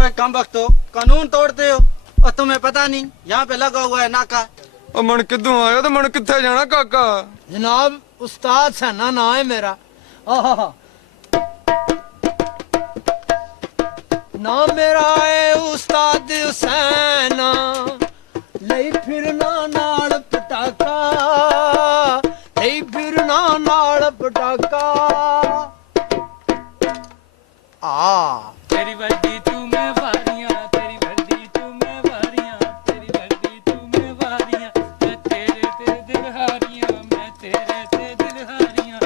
और कम वक्त हो, कानून तोड़ते हो और तुम्हें पता नहीं यहाँ पे लगा हुआ है नाका। ओ मन किदों आया तो मन किथे जाना काका? जनाब उस्ताद सैना ना है मेरा। आहा नाम मेरा है उस्ताद हुसैना, लई फिरना नाल पटाका, लई फिरना नाल पटाका। तेरी वर्दी तू मैं वारियां, तेरी वर्दी तू मैं वारियां, तेरी वर्दी तू मैं वारियां, मैं तेरे ते दिल हारियां, मैं तेरे ते दिल हारियां,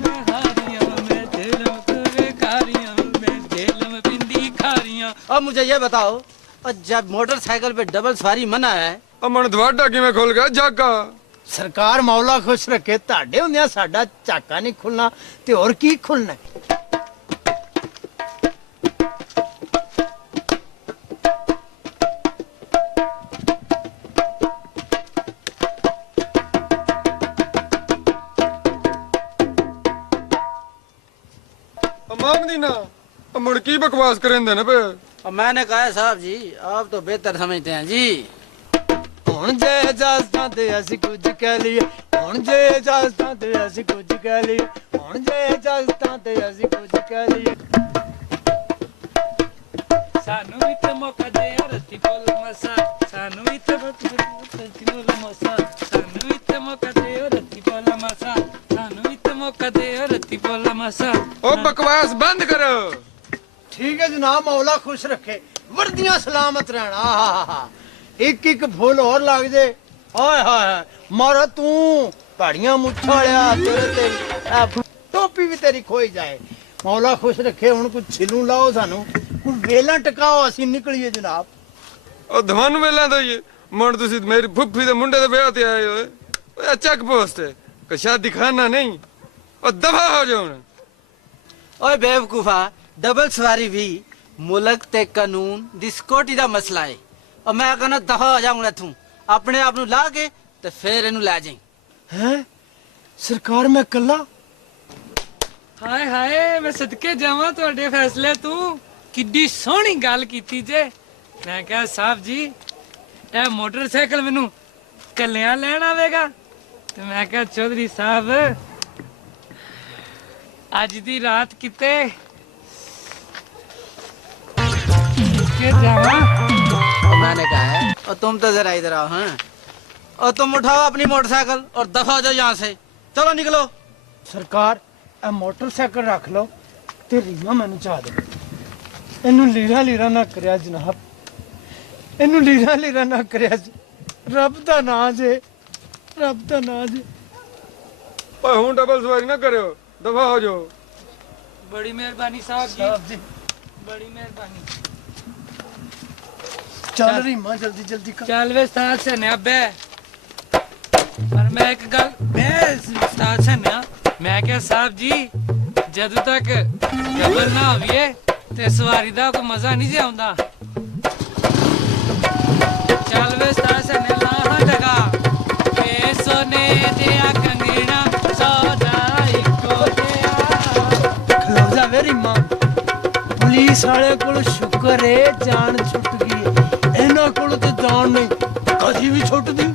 मैं हारियां, मैं दिलम तुरे कारियां, मैं दिलम पिंडी खारियां। अब मुझे ये बताओ, और जब मोटरसाइकिल पे डबल सवारी मना है, ओ मन दवाडा किवें खुल गया जाका? सरकार मौला खुश रखे, ਤੁਹਾਡੇ ਹੁੰਦਿਆਂ ਸਾਡਾ ਝਾਕਾ ਨਹੀਂ ਖੁੱਲਣਾ ਤੇ ਹੋਰ ਕੀ ਖੁੱਲਣਾ। मदीना मुड़ की बकवास करेंदे ने पे? और मैंने कहा है साहब जी आप तो बेहतर समझते हैं जी। ਹੁਣ ਜੇ ਇਜਾਜ਼ਤਾਂ ਤੇ ਅਸੀਂ ਕੁਝ ਕਹਿ ਲਈਏ, ਹੁਣ ਜੇ ਇਜਾਜ਼ਤਾਂ ਤੇ ਅਸੀਂ ਕੁਝ ਕਹਿ ਲਈਏ, ਹੁਣ ਜੇ ਇਜਾਜ਼ਤਾਂ ਤੇ ਅਸੀਂ ਕੁਝ ਕਹਿ ਲਈਏ। ਸਾਨੂੰ ਵੀ ਤੇ ਮੌਕਾ ਦੇ ਰੱਤੀ ਬੋਲ ਮਸਾ, ਸਾਨੂੰ ਵੀ ਤੇ ਰੱਤੀ ਬੋਲ ਮਸਾ, ਸਾਨੂੰ ਵੀ ਤੇ ਮੌਕਾ ਦੇ ਰੱਤੀ ਬੋਲ ਮਸਾ, ਸਾਨੂੰ ਵੀ ਤੇ ਮੌਕਾ ਦੇ ਰੱਤੀ ਬੋਲ ਮਸਾ। ओ बकवास बंद करो। ठीक है जनाब मौला खुश रखे, वर्दियां सलामत रहना। आहा एक एक फुल और लग जे। हाय हाय मारा तू पहाड़ियां मुछा लिया तेरे ते टोपी भी तेरी खोई जाए। मौला खुश रखे, हुण कुछ छिलू लाओ सानू, कुछ वेला टकाओ असीं निकलिए जनाब। ओ धवन वेला तो ये मुड़ तुसी मेरी फुफ्फी दे मुंडे दे ब्याह ते आए हो। ओए चक पोस्ट है कि शादी खाना नहीं। ओ दफा हो जाओ ना। ओए बेवकूफा, डबल सवारी भी मुल्क ते कानून दी सिक्योरिटी दा मसला है। और मैं कहना दफा हो जाऊंगा इथों, अपने आप नू ला के ते फिर इनू लै जाई। हैं सरकार मैं कल्ला? ਹਾਏ ਹਾਏ ਮੈਂ ਸਦਕੇ ਜਾਵਾਂ ਤੁਹਾਡੇ ਫੈਸਲੇ ਤੂੰ ਕਿੱਡੀ ਸੋਹਣੀ ਗੱਲ ਕੀਤੀ ਜੇ। ਮੈਂ ਕਿਹਾ ਸਾਹਿਬ ਜੀ ਇਹ ਮੋਟਰਸਾਈਕਲ ਮੈਨੂੰ ਕੱਲਿਆਂ ਲੈਣ ਆਵੇਗਾ ਤੇ ਮੈਂ ਕਿਹਾ ਚੌਧਰੀ ਸਾਹਿਬ ਅੱਜ ਦੀ ਰਾਤ ਕਿਤੇ ਕਿ ਜਾਵਾਂ। और मैंने कहा है और तुम तो जरा इधर आओ। हाँ और तुम उठाओ अपनी मोटरसाइकिल और दफा हो जाओ यहाँ से, चलो निकलो। सरकार ਇਹ ਮੋਟਰਸਾਈਕਲ ਰੱਖ ਲਓ ਤੇ ਰੀਮਾ ਮੈਨੂੰ ਚਾਹ ਦੇ। ਇਹਨੂੰ ਲੀਰਾ ਲੀਰਾ ਨਾ ਕਰਿਆ ਜਨਾਬ, ਇਹਨੂੰ ਲੀਰਾ ਲੀਰਾ ਨਾ ਕਰਿਆ ਜੀ। ਰੱਬ ਦਾ ਨਾਂ ਜੇ, ਰੱਬ ਦਾ ਨਾਂ ਜੇ। ओए हुन डबल सवारी ना करो, दफा हो जाओ। बड़ी मेहरबानी साहब ਸਾਹਿਬ जी, ਜੀ बड़ी मेहरबानी। ਚੱਲ ਰੀਮਾ ਜਲਦੀ ਜਲਦੀ ਕਰ। ਚੱਲ ਵੇ ਉਸਤਾਦ ਸਨਿਆ ਬੈ। ਪਰ ਮੈਂ ਇੱਕ ਗੱਲ ਮੈਂ ਉਸਤਾਦ ਸਨਿਆ ਮੈਂ ਕਿਹਾ ਸਾਹਿਬ ਜੀ ਜਦੋਂ ਤੱਕ ਡਬਲ ਨਾ ਹੋਵੇ ਤੇ ਸਵਾਰੀ ਦਾ ਕੋਈ ਮਜ਼ਾ ਨਹੀਂ ਜੇ ਆਉਂਦਾ। ਚੱਲ ਵੇ ਉਸਤਾਦ ਸਨਿਆ ਲਾਹਾਂ ਲਗਾ ਏ ਸੋਨੇ ਦਿਆ ਕੰਗਣਾ ਸੌਦਾ ਇੱਕੋ ਜਿਹਾ। ਖਲੋ ਜਾ ਵੇ ਰੀਮਾ, ਪੁਲਿਸ ਵਾਲੇ ਕੋਲ ਸ਼ੁਕਰ ਏ ਜਾਨ ਛੁੱਟ ਗਈ, ਇਹਨਾਂ ਕੋਲ ਤੇ ਜਾਨ ਨਹੀਂ ਕਦੀ ਵੀ ਛੁੱਟਦੀ।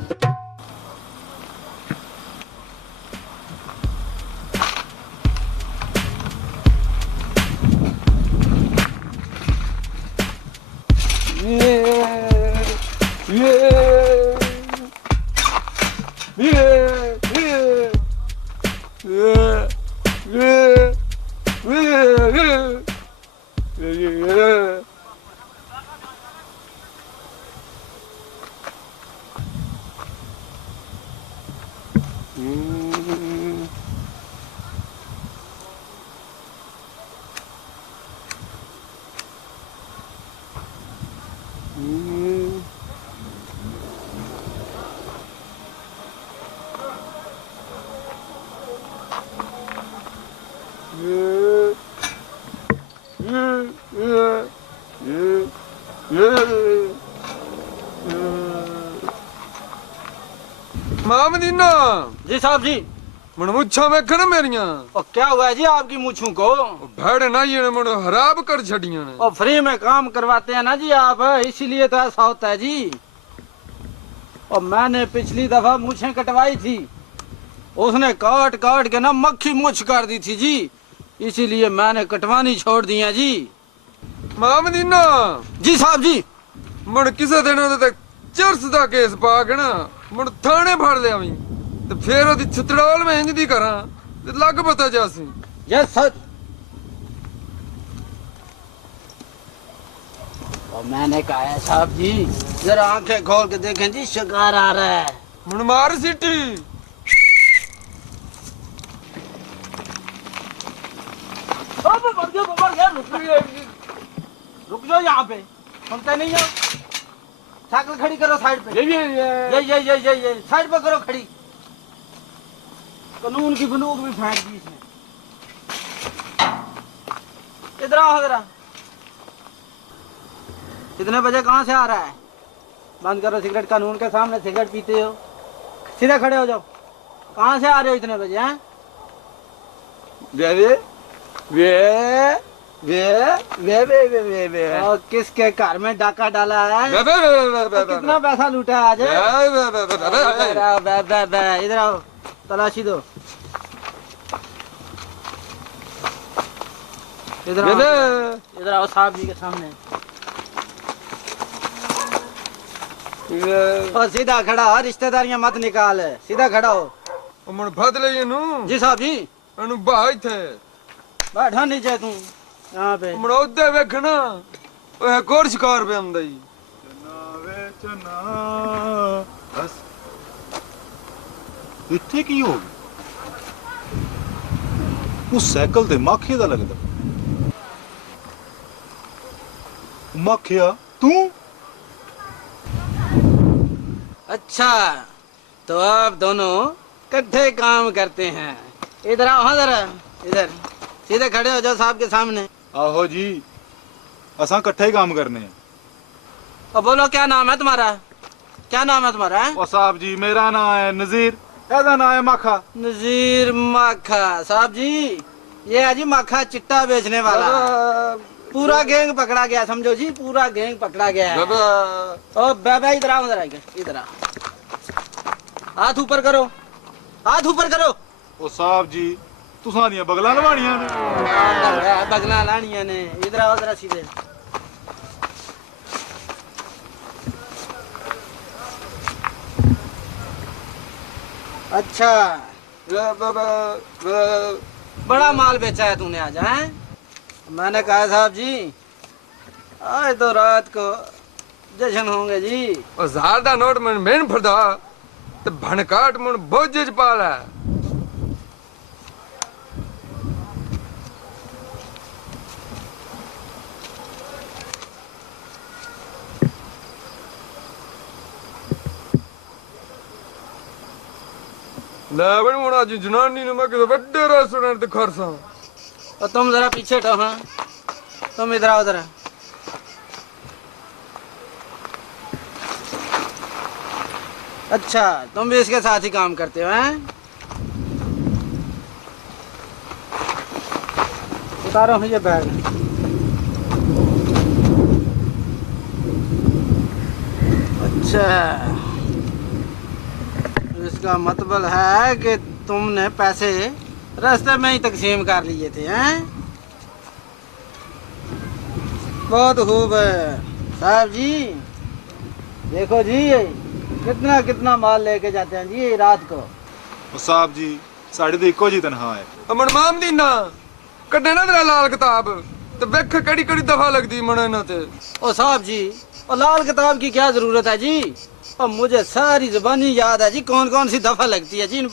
मां मदीना जी साहब जी। मुड़ मुच्छा वेखन मेरियां और क्या हुआ है जी आपकी मूछों को? भेड़ नहीं ने मुड़ हराब कर छड़ियां ने। और फ्री में काम करवाते हैं ना जी आप, इसीलिए तो ऐसा होता है जी। और मैंने पिछली दफा मूछें कटवाई थी, उसने काट काट के ना मक्खी मूछ कर दी थी जी, इसीलिए मैंने कटवानी छोड़ दी है जी। मामदीना जी साहब जी। मुड़ किसे दिन तक चर्च दा केस पा के ना मुड़ थाने फड़ लिया मी ते फिर ओदी छतड़ोल में इंज दी करा ते लग पता जासी। Yes sir. और मैंने कहा है साहब जी जरा आंखें खोल के देखें जी, शिकार आ रहा है। मुड़ मार सीटी। रुक जाओ यहाँ पे, सुनते नहीं हो? साइकिल खड़ी करो साइड पे। ये साइड पे करो खड़ी। कानून की बंदूक भी फेंक दी इसने। इधर आओ जरा। कितने बजे कहाँ से आ रहा है? बंद करो सिगरेट, कानून के सामने सिगरेट पीते हो। सीधे खड़े हो जाओ। कहाँ से आ रहे हो इतने बजे? हैं वे और किसके घर में डाका डाला है? तो कितना पैसा लूटा है आज? इधर आओ, तलाशी दो। इधर आओ साहब जी के सामने। और सीधा खड़ा हो, रिश्तेदारियां मत निकाल, सीधा खड़ा हो। मुड़ फद ले नु जी साहब जी। अनु बाई थे बैठा नीचे तू यहाँ पे। मुड़ ओदे वेखना ओए कोर शिकार पे आंदा ही बस ਇੱਥੇ ਕੀ ਹੋ ਗਿਆ? ਉਹ ਸਾਈਕਲ ਤੇ ਮਾਖੇ ਦਾ ਲੱਗਦਾ। ਮਾਖਿਆ ਤੂੰ? अच्छा तो आप दोनों इकट्ठे काम करते हैं। इधर आओ, हाँ जरा इधर सीधे खड़े हो जाओ साहब के सामने। ਆਹੋ ਜੀ ਅਸਾਂ ਇਕੱਠੇ ਹੀ ਕੰਮ ਕਰਨੇ ਆ। और बोलो क्या नाम है तुम्हारा? क्या नाम है तुम्हारा? ਉਹ ਸਾਹਿਬ ਜੀ ਮੇਰਾ ਨਾਮ ਹੈ ਨਜ਼ੀਰ, ਇਹਦਾ ਨਾਮ ਹੈ ਮਾਖਾ। नजीर माखा। साहब जी ये है जी माखा चिट्टा बेचने वाला। पूरा गैंग पकड़ा गया, समझो जी, पूरा गैंग पकड़ा गया है। ओ बाबा इधर आओ, इधर आओ। हाथ ऊपर करो, हाथ ऊपर करो। ਉਹ ਸਾਹਿਬ ਜੀ ਤੁਸਾਂ ਦੀਆਂ ਬਗਲਾਂ ਲਵਾਣੀਆਂ ਨੇ। बगला लानिया ने। इधर आओ जरा सीधे। अच्छा बड़ा माल बेचा है तूने आज? हैं मैंने कहा साहब जी आज तो रात को जश्न होंगे जी। और जार दा नोट मन मेन फरदा ते भणकाट मन बोझ पाला। लावण मुड़ा जी जनानी ने मैं किसी बड़े रेस्टोरेंट ते खरसा। और तुम जरा पीछे हटो। हाँ तुम इधर आओ जरा। अच्छा तुम भी इसके साथ ही काम करते हो? हैं उतारो ये बैग। अच्छा इसका मतलब है कि तुमने पैसे रास्ते में ही तकसीम कर लिए थे? हैं बहुत खूब है साहब जी। देखो जी कितना कितना माल लेके जाते हैं जी रात को। ਉਹ ਸਾਹਿਬ ਜੀ ਸਾਡੇ ਤੇ ਇੱਕੋ ਜੀ ਤਨਖਾਹ ਹੈ। अमन मामदीना कड्डे ना तेरा लाल किताब ते वेख कड़ी कड़ी दफा लगदी मन इना ते। ओ साहब जी और लाल किताब की क्या जरूरत है जी? और मुझे सारी जुबानी याद है जी, कौन कौन सी दफा लगती है जी इन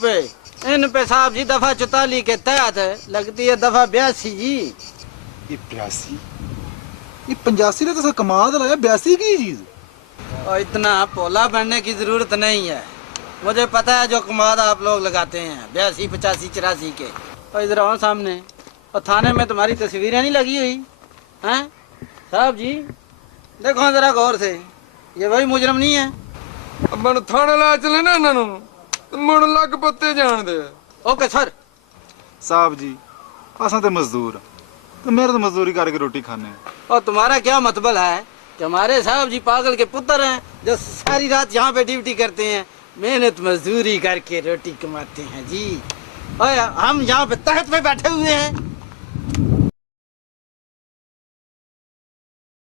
पे साहब जी। दफा 44 के तहत लगती है दफा 82 जी। ਇਹ 82 ਇਹ 85 ਨੇ ਤਾਂ ਕਮਾਲ ਲਾਇਆ। 82 ਕੀ ਚੀਜ਼? और इतना पोला बनने की जरूरत नहीं है, मुझे पता है जो कमाद आप लोग लगाते हैं 82 85 84 के। और इधर आओ सामने। और थाने में तुम्हारी तस्वीरें नहीं लगी हुई हैं साहब जी? देखो जरा गौर से, ये वही मुजरम नहीं है? मन थाने ला चले ना इन्हां नूं ते मुड़ लग पत्ते जान दे। Okay sir. साहब जी असा तो मजदूर हाँ, तो मेरे तो मजदूरी करके रोटी खाने हैं। और तुम्हारा क्या मतलब है कि हमारे साहब जी पागल के पुत्र हैं जो सारी रात यहाँ पे ड्यूटी करते हैं, मेहनत मजदूरी करके रोटी कमाते हैं जी। और हम यहाँ पे तहत पे बैठे हुए हैं,